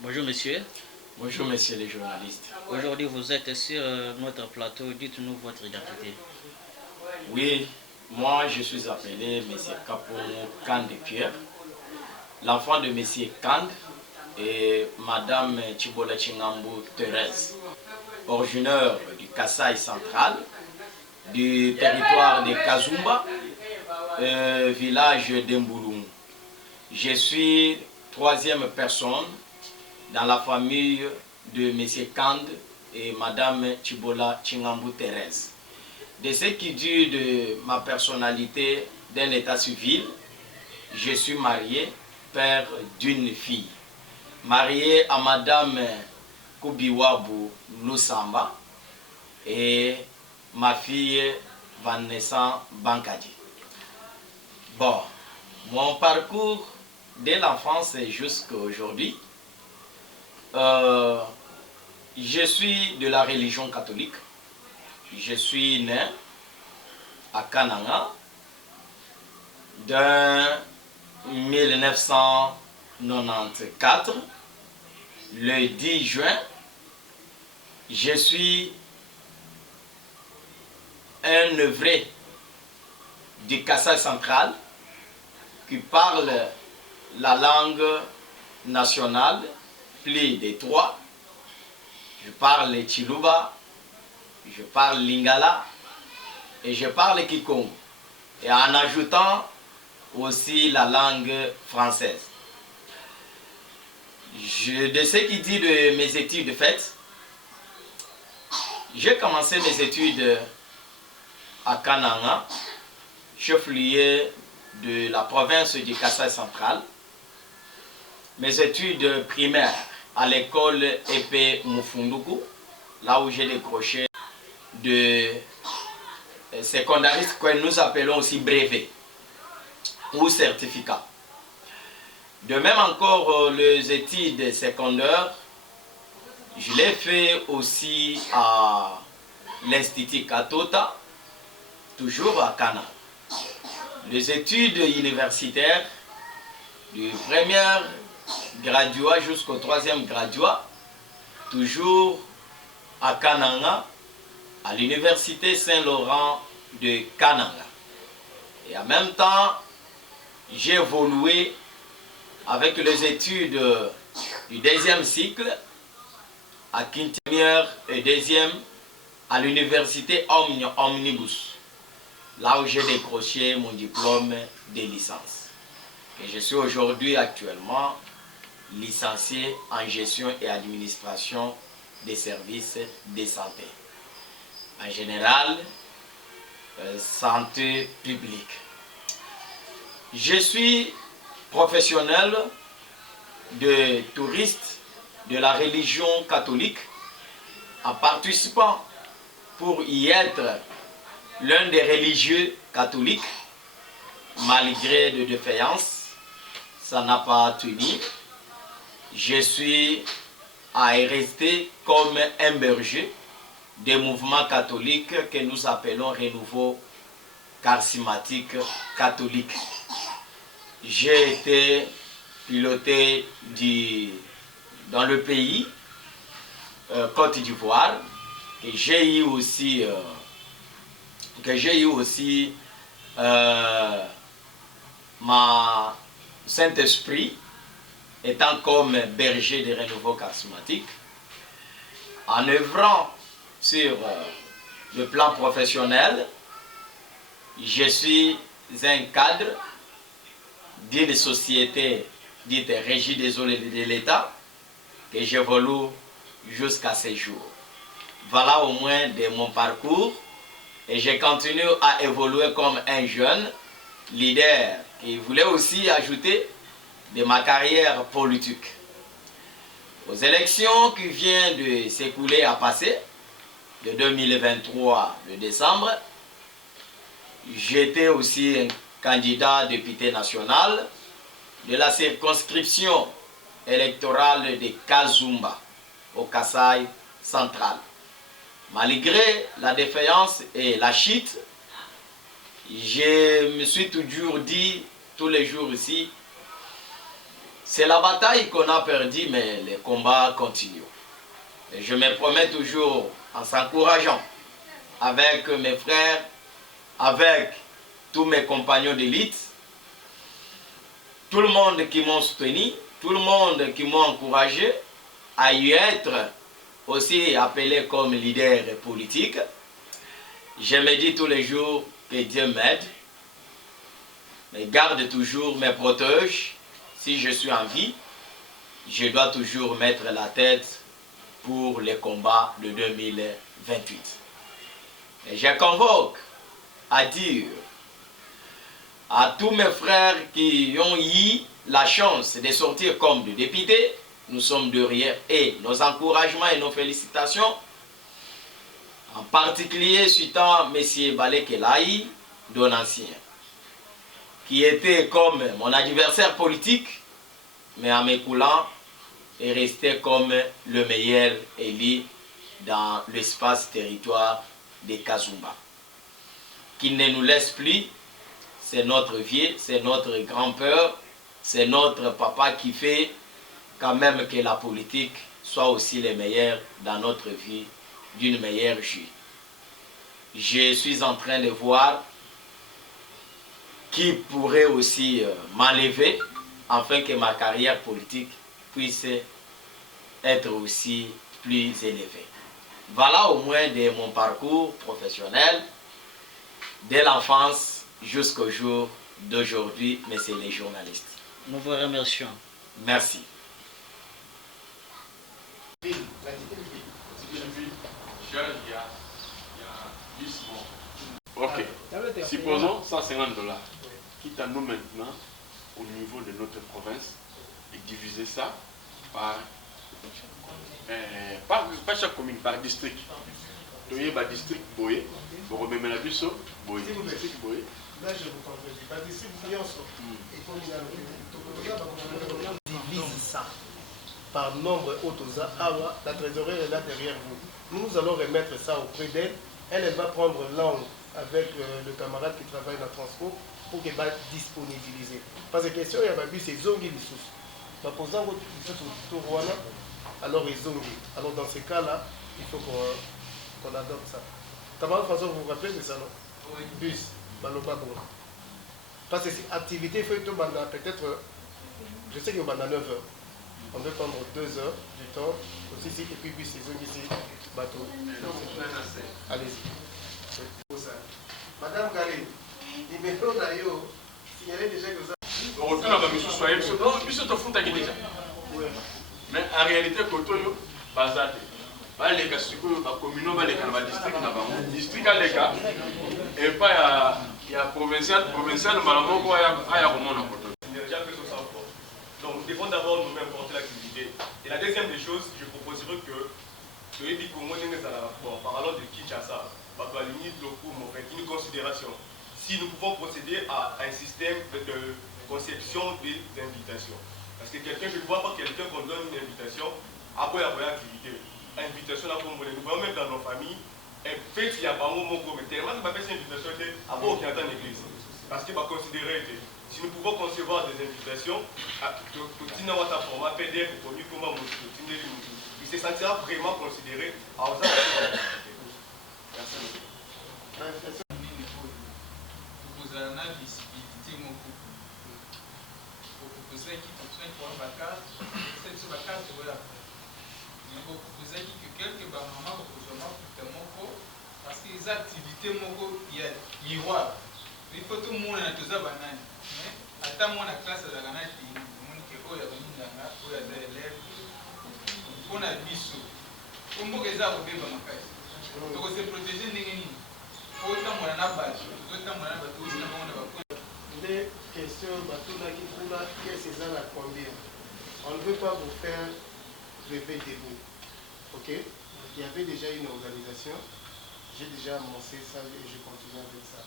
Bonjour monsieur. Bonjour messieurs les journalistes. Aujourd'hui vous êtes sur notre plateau. Dites-nous votre identité. Oui, moi je suis appelé M. Kapo Kande Pierre, l'enfant de M. Kande et Madame Chibola Chingambu Thérèse, originaire du Kasaï central, du territoire de Kazumba, village d'Embouloum. Je suis troisième personne dans la famille de M. Kande et Madame Chibola Chingambu Thérèse. De ce qui dit de ma personnalité d'un état civil, je suis marié, père d'une fille. Marié à Madame Kubiwabu Lusamba et ma fille Vanessa Bankadi. Bon, mon parcours dès l'enfance jusqu'à aujourd'hui, je suis de la religion catholique. Je suis né à Kananga de 1994, le 10 juin. Je suis un œuvré du Kasaï central qui parle la langue nationale, plus de trois. Je parle Chiluba, je parle Lingala et je parle Kikongo. Et en ajoutant aussi la langue française. De ce qui dit de mes études de fait, j'ai commencé mes études à Kananga, chef-lieu de la province du Kasaï central. Mes études primaires à l'école Epé Mufunduku, là où j'ai décroché de secondariste que nous appelons aussi brevet ou certificat. De même encore les études secondaires, je l'ai fait aussi à l'Institut Katota, toujours à Kana. Les études universitaires, du premier graduat jusqu'au troisième graduat, toujours à Kananga, à l'université Saint-Laurent de Kananga. Et en même temps, j'ai évolué avec les études du deuxième cycle à Quintinière et deuxième à l'université Omnibus, là où j'ai décroché mon diplôme de licence. Et je suis aujourd'hui actuellement licencié en gestion et administration des services de santé. En général, santé publique. Je suis professionnel de touriste de la religion catholique en participant pour y être l'un des religieux catholiques. Malgré de défaillances, ça n'a pas tenu. Je suis à rester comme un berger des mouvements catholiques que nous appelons Renouveau charismatique catholique. J'ai été piloté dans le pays, Côte d'Ivoire, et j'ai eu aussi, ma Saint-Esprit étant comme berger de Renouveau charismatique, en œuvrant sur le plan professionnel. Je suis un cadre d'une société dite Régie des eaux de l'État que j'évolue jusqu'à ce jour. Voilà au moins de mon parcours et je continue à évoluer comme un jeune leader qui voulait aussi ajouter de ma carrière politique. Aux élections qui viennent de s'écouler à passer, de 2023 de décembre, j'étais aussi un candidat député national de la circonscription électorale de Kazumba, au Kasaï central. Malgré la défaillance et la chute, je me suis toujours dit, tous les jours ici, C'est la bataille qu'on a perdue, mais les combats continuent. Et je me promets toujours, en s'encourageant avec mes frères, avec tous mes compagnons d'élite, tout le monde qui m'a soutenu, tout le monde qui m'a encouragé à y être aussi appelé comme leader politique. Je me dis tous les jours que Dieu m'aide, me garde toujours, me protège. Si je suis en vie, je dois toujours mettre la tête pour les combats de 2028. Et je convoque à dire à tous mes frères qui ont eu la chance de sortir comme des députés, nous sommes derrière et nos encouragements et nos félicitations, en particulier suivant M. Balekelaï, Donancien, qui était comme mon adversaire politique, mais en m'écoulant, est resté comme le meilleur élu dans l'espace territoire de Kazumba. Qui ne nous laisse plus, c'est notre vieux, c'est notre grand-père, c'est notre papa qui fait quand même que la politique soit aussi les meilleure dans notre vie, d'une meilleure vie. Je suis en train de voir qui pourrait aussi m'enlever afin que ma carrière politique puisse être aussi plus élevée. Voilà au moins de mon parcours professionnel, dès l'enfance jusqu'au jour d'aujourd'hui, mais c'est les journalistes. Nous vous remercions. Merci. Ok. Supposons $150. Quitte à nous maintenant, au niveau de notre province, et diviser ça par chaque commune, par district. Donc, il y a un district Boye, pour remettre la biso, Boye. District Boye. Là, je vous comprends. Par district divise ça par nombre autosa. La trésorerie est là derrière vous. Nous allons remettre ça auprès d'elle. Elle va prendre langue avec le camarade qui travaille dans le transport pour qu'elle va disponibiliser. Parce que question, il y a des c'est zongi les sous. Alors ils zongi. Alors dans ces cas-là, il faut qu'on adopte ça. Camarade François, vous vous rappelez de ça, non? Oui. Bus, Baloba Bon. Parce que cette activité, il faut peut-être, je sais qu'il y a 9 heures. On peut prendre 2 heures du temps. Aussi, et puis bus, c'est zongi ici, bateau. Allez-y. Madame Karim, numéro d'ailleurs, signalez déjà que ça. On retourne à la mission soyez, non, mission te fout déjà. Mais en réalité, quand on bazate, les cas sur la commune, les cas district, district à l'écart, et pas il y a provincial, normalement, il y a un monde. Donc, nous devons d'abord nous importer l'activité. Et la deuxième des choses, je proposerais que, par allant de Kinshasa, une considération. Si nous pouvons procéder à un système de conception des invitations. Parce que quelqu'un, je ne vois pas quelqu'un qu'on donne une invitation après la première activité. Invitation là, comme nous voyons même dans nos familles, un fait, il y a pas un moment comme tellement que ma cette invitation avant aucun temps l'église. Parce qu'il va considérer que si nous pouvons concevoir des invitations, format PDF, il se sentira vraiment considéré à merci. Kuzana visibilité mon couple. Pour proposer qui fonctionne pour un bacal, c'est ce bacal de voilà. Mais pour proposer que quelques mamans pour mon parce que les activités mon il y a l'Ivoire. Il faut tout le monde a tous ça banane. Mais attends moi la classe de la gana qui mon qui il y a venu dans la pour les élèves. On a biso. Comment que ça va bien ma caisse. Donc c'est protéger n'engeni. Les questions, qu'est-ce que ça a combien? On ne veut pas vous faire rêver debout. Ok? Il y avait déjà une organisation. J'ai déjà annoncé ça et je continue avec ça.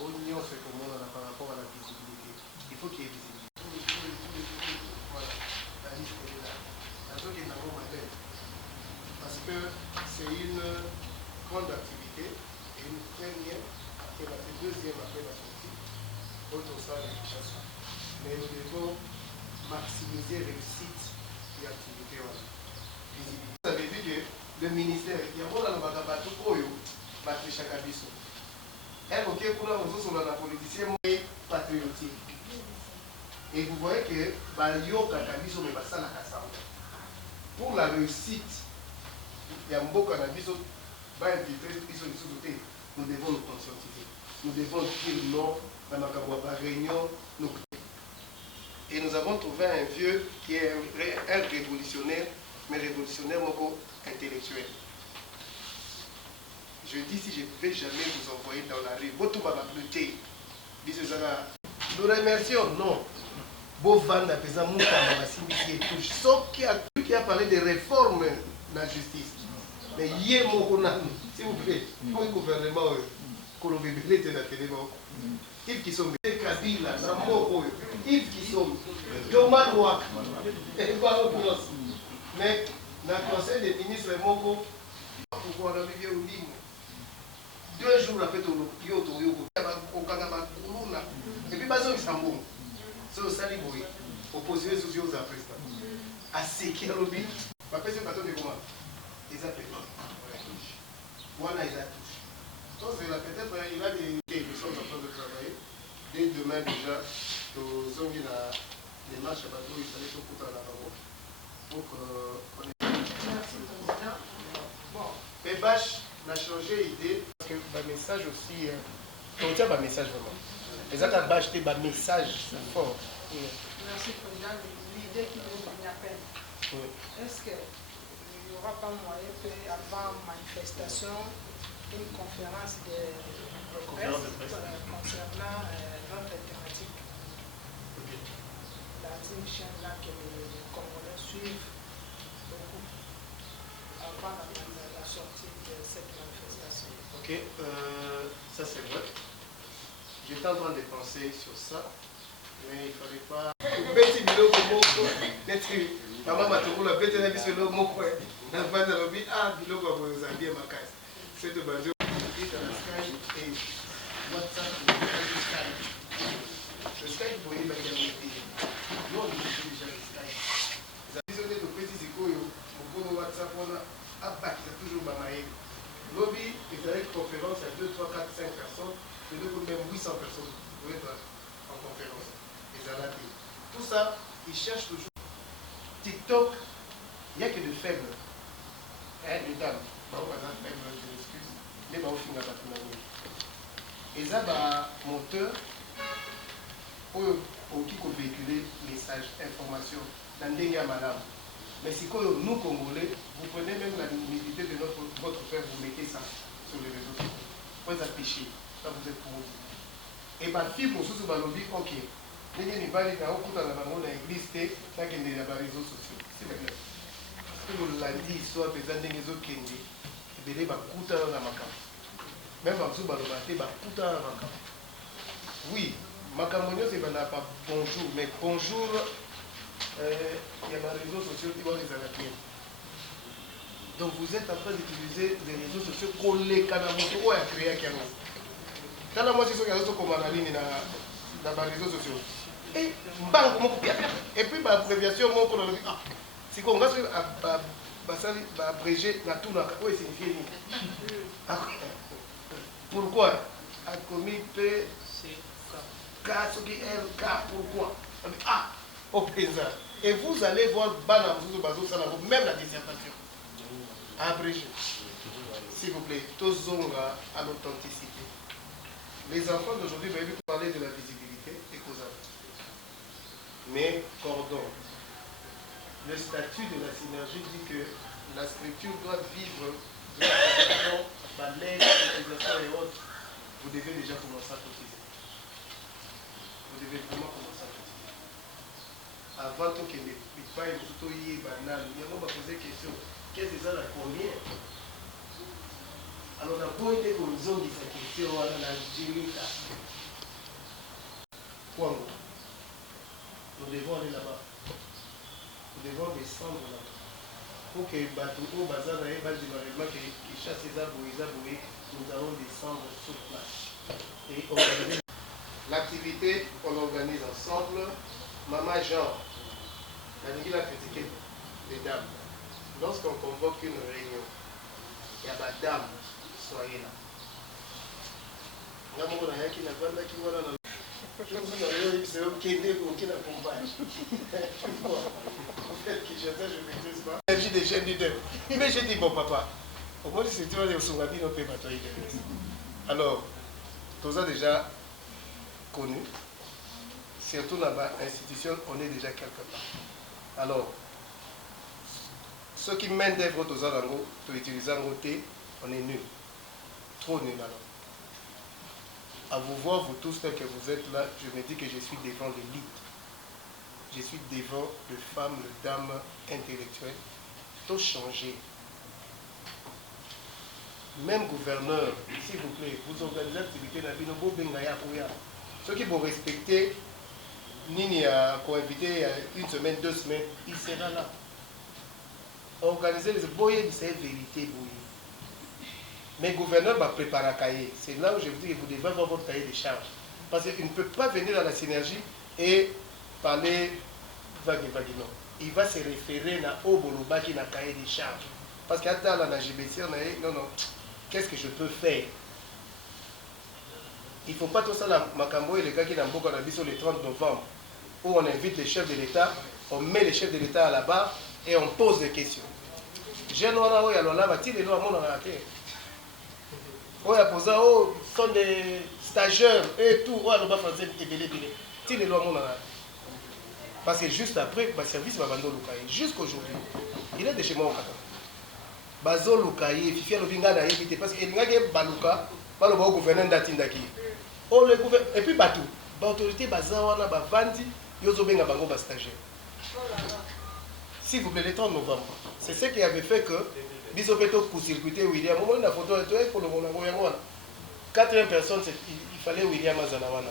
Au niveau ce que l'on a par rapport à la visibilité. Il faut qu'il y ait visibilité. Voilà. La liste est là. Parce que c'est une grande activité. Une première, après la deuxième après la sortie, autre salle de chasse. Mais nous devons maximiser réussite et activité. Vous avez vu que le ministère, il y a un bateau qui est un politicien patriotique. Et vous voyez que pour la réussite, il y a beaucoup de nous devons nous conscientiser. Nous devons dire non dans la réunion. Et nous avons trouvé un vieux qui est un révolutionnaire, mais révolutionnaire intellectuel. Je dis, si je ne vais jamais vous envoyer dans la rue, nous remercions, non. Bovan a pesé mon touche. Sauf qui a parlé de réformes dans la justice. Mais hier, s'il vous plaît, pour le gouvernement, Yves qui sont Kabila, Namoko, Yves qui sont Thomas Roak, mais dans le conseil des ministres, Moko, pourquoi on a vu au Limo 2 jours après, et puis, Bazo Sambo, c'est au Saliboui, opposé aux président. À ce qui est le but, ma personne de comment ils appellent. Voilà, ils attouchent. Donc, peut-être il a des idées, nous sommes en train de travailler. Dès demain déjà, nous avons des marches à bateau, il fallait tout à la barreau. Donc, on est. Merci, président. Bon, mais Bach n'a changé d'idée. Parce que le message aussi, on tient le message vraiment. Les autres ont acheté un message fort. Merci, président. L'idée qui nous appelle. Oui. Est-ce qu'il n'y aura pas moyen qu'avant manifestation, une conférence de presse concernant notre thématique? Dans une chaîne là que les Congolais suivent beaucoup avant la sortie de cette manifestation. Ok, ça c'est vrai. J'étais en train de penser sur ça, mais il ne fallait pas. Maman m'a trouvé la bête de la vie sur le mot. La bande de l'objet, ah, biloko va vous habiller ma case. C'est de base. Et WhatsApp, le Skype, vous voyez, il y a un non, je suis déjà le Skype. Les amis de petits écoles, au WhatsApp, on a toujours Bamaï. Lobby, il y a une conférence à 2, 3, 4, 5 personnes. Je veux même 800 personnes pour être en conférence. Les aladis. Tout ça, ils cherchent toujours. TikTok, il n'y a que de faibles. Les dames, par exemple, faibles, je m'excuse. Les gens finissent à tout l'année. Et ça, moteur, qui peut véhiculer messages, informations, dans le madame. Mais si nous, Congolais, vous prenez même la humilité de votre père, vous mettez ça sur les réseaux sociaux. Vous affichez, ça vous êtes pour vous. Et ma fille, pour ceux qui ont dit, ok. Mais il y a des gens qui ont l'église, qui ont les réseaux sociaux. C'est vrai. Parce que le lundi, soit besoin de réseaux qui ont des bakouta dans ma cam. Même en dessous, il y a bakouta dans ma cam. Oui, ma camonio, c'est pas bonjour, mais bonjour, il y a des réseaux sociaux qui vont les arrêter. Donc vous êtes en train d'utiliser des réseaux sociaux pour les canamoto ou à créer un canal. Quand la moitié sont comme en ligne dans les réseaux sociaux. Et puis ma abréviation pour le si on va abréger la tour quoi signifie pourquoi a commis P K pourquoi au présent et vous allez voir même la dissertation abrégé s'il vous plaît tous à l'authenticité. Les enfants d'aujourd'hui vous parler de la visibilité et causale. Mais, cordon, le statut de la synergie dit que la scripture doit vivre de la l'aide, l'utilisation et autres. Vous devez déjà commencer à cotiser. Vous devez vraiment commencer à cotiser. Avant que les pailles, tout y est banal, il y a pas poser question. Qu'est-ce que ça la combien? Alors, d'abord, il était comme zone de sa question, on a la Jimika. Quoi? Nous devons aller là-bas. Nous devons descendre là-bas. Pour que les bateaux au bazar et qui chassent les arbres, nous allons descendre sur place. Et organiser l'activité, on organise ensemble. Maman Jean, il a critiqué les dames. Lorsqu'on convoque une réunion, il y a des dames, soyez là. Des jeunes leaders. Mais j'ai dit, bon papa, au moins c'est toi les Sourabi, on peut batailler. Alors, tous a déjà connu, surtout dans l'institution, on est déjà quelque part. Alors, ceux qui mènent des votes aux alengours, pour utiliser un côté, on est nul. Trop nul alors. À vous voir, vous tous tels que vous êtes là, je me dis que je suis devant l'élite. Je suis devant les femmes, les dames intellectuelles. Tout changé. Même gouverneur, s'il vous plaît, vous organisez l'activité de la vie, ceux qui vont respecter, Nini a invité une semaine, 2 semaines, il sera là. Organisez les boyers, c'est vérité, boyers. Mais le gouverneur va préparer un cahier. C'est là où je vous dis que vous devez avoir votre cahier de charges. Parce qu'il ne peut pas venir dans la synergie et parler vague. Non. Il va se référer à Oboloba qui n'a cahier de charges. Parce qu'à dans la GBC, on a dit non, qu'est-ce que je peux faire? Il ne faut pas tout ça, la Makambo et les gars qui n'ont pas sur le 30 novembre, où on invite les chefs de l'État, on met les chefs de l'État à la barre et on pose des questions. J'ai noir là, alors là, les lois, mon sont des stagiaires et tout, français et les lois, parce que juste après, le service va vendre le jusqu'aujourd'hui. Il est de chez moi au Qatar. Bazo Lukaye, Fifi Lovinga n'a évité parce qu'il y a des baluka, pas le gouverneur d'Atindaki. Et puis Batou, l'autorité Bazawana, Bavandi, Yozobenga Bango Bastagiaire. S'il vous plaît, le 30 novembre, c'est ce qui avait fait que Bisopeto pour circuiter William, au moment de la photo, pour le moment, 4e personne, il fallait William Azanawana.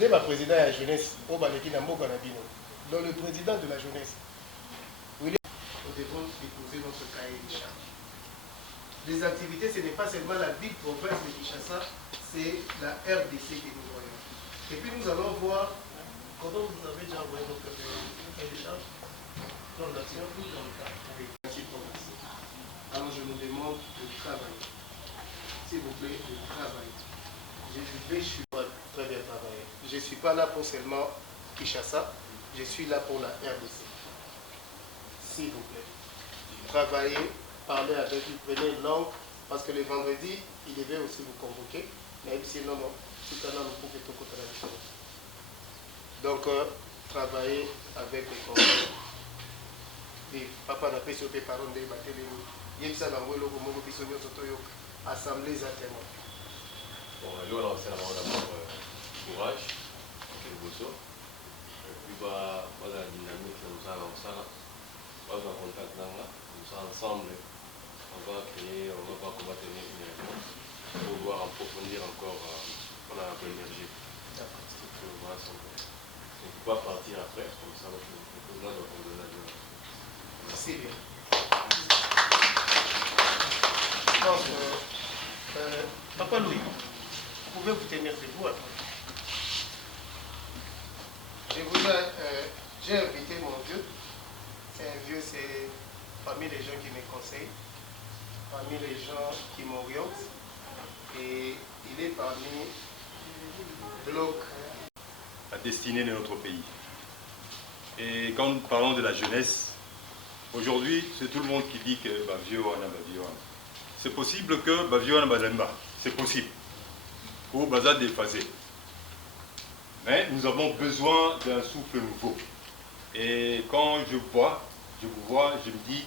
Dès ma président de la jeunesse, au Baleki Nambo Kanabino, dans le président de la jeunesse, William, nous devons déposer notre cahier de charges. Les activités, ce n'est pas seulement la ville province de Kinshasa, c'est la RDC que nous voyons. Et puis nous allons voir comment vous avez déjà envoyé votre cahier de charges. Plan d'action, tout dans le cas. Alors je nous demande de travailler. S'il vous plaît, de travailler. Je suis très bien travailler. Je ne suis pas là pour seulement Kinshasa, je suis là pour la RDC. S'il vous plaît, travaillez, parlez avec lui, prenez une langue, parce que le vendredi, il devait aussi vous convoquer, mais sinon, non, tout à l'heure, nous pouvons tout côté la différence. Donc, travaillez avec les conseils. Et papa n'a pas sur les parents de Batélé, il y a ça dans le logo, assemblée exactement. Bon, là, on va d'abord courage, quel beau saut. Puis, bah, la dynamique, nous allons ensemble. On va contact nous ensemble. On va créer, on va combattre une réunion pour pouvoir approfondir encore l'énergie. Voilà, on ne peut pas partir après, comme ça, le président doit donner la vie. C'est bien. Je pense que Papa Louis, vous pouvez vous tenir debout après. J'ai invité mon vieux. C'est un vieux, c'est parmi les gens qui me conseillent, parmi les gens qui m'orientent. Et il est parmi bloc. La destinée de notre pays. Et quand nous parlons de la jeunesse, aujourd'hui, c'est tout le monde qui dit que vieux wana. C'est possible que vieux wana bazemba. C'est possible. Ou baza déphasé. Mais nous avons besoin d'un souffle nouveau. Et quand je vous vois, je me dis,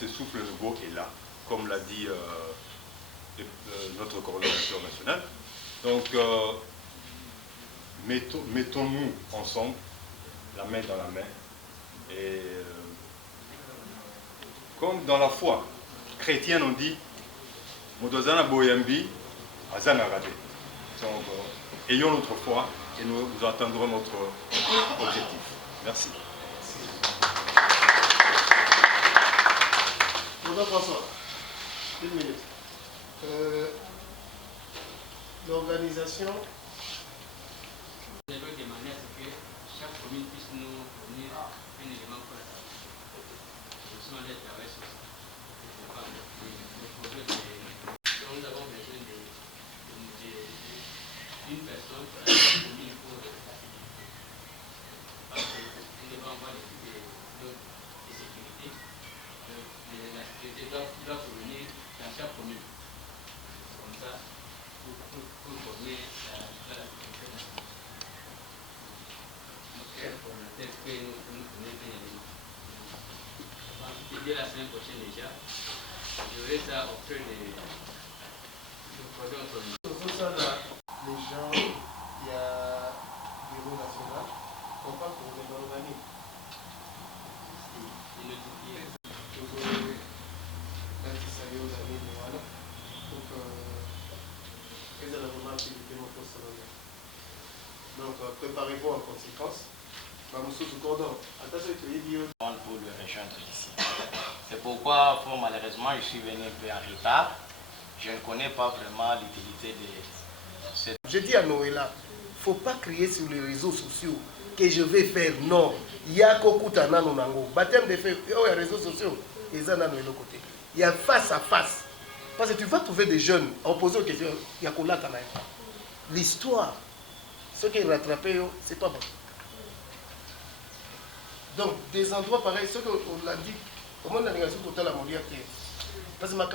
ce souffle nouveau est là, comme l'a dit notre coordonnateur national. Donc, mettons-nous ensemble, la main dans la main. Et comme dans la foi chrétienne, on dit, Modozana Boyambi, Azana Radé. Donc, ayons notre foi et nous atteindrons notre objectif. Merci. Bonjour François, une minute. L'organisation. Nous allons demander à ce que chaque commune puisse nous fournir de travail sur ça. C'est pas le problème. Donc nous avons besoin d'une personne pour la commune pour la sécurité. Parce qu'on ne va pas de sécurité. La sécurité doit provenir dans chaque commune. Comme ça, pour former la sécurité nationale. Peut-être que nous connaissons dès la semaine prochaine déjà. Je verrai ça auprès du projet autorisé. Les gens, il y a bureau national, on pas pour les organismes. Donc, préparez-vous en conséquence. Pour le rejoindre ici. C'est pourquoi, malheureusement, je suis venu un peu en retard. Je ne connais pas vraiment l'utilité de cette... Je dis à Noëlla, il ne faut pas crier sur les réseaux sociaux que je vais faire. Non. Il y a Kokutana Nonango. Baptême de feu, il y a les réseaux sociaux. Il y a face à face. Parce que tu vas trouver des jeunes à opposer aux questions. Il y a Kolatana. L'histoire, ce qui est rattrapé, c'est pas bon. Donc, des endroits pareils, ce qu'on l'a dit, au monde de la négation totale à Molière, parce que ma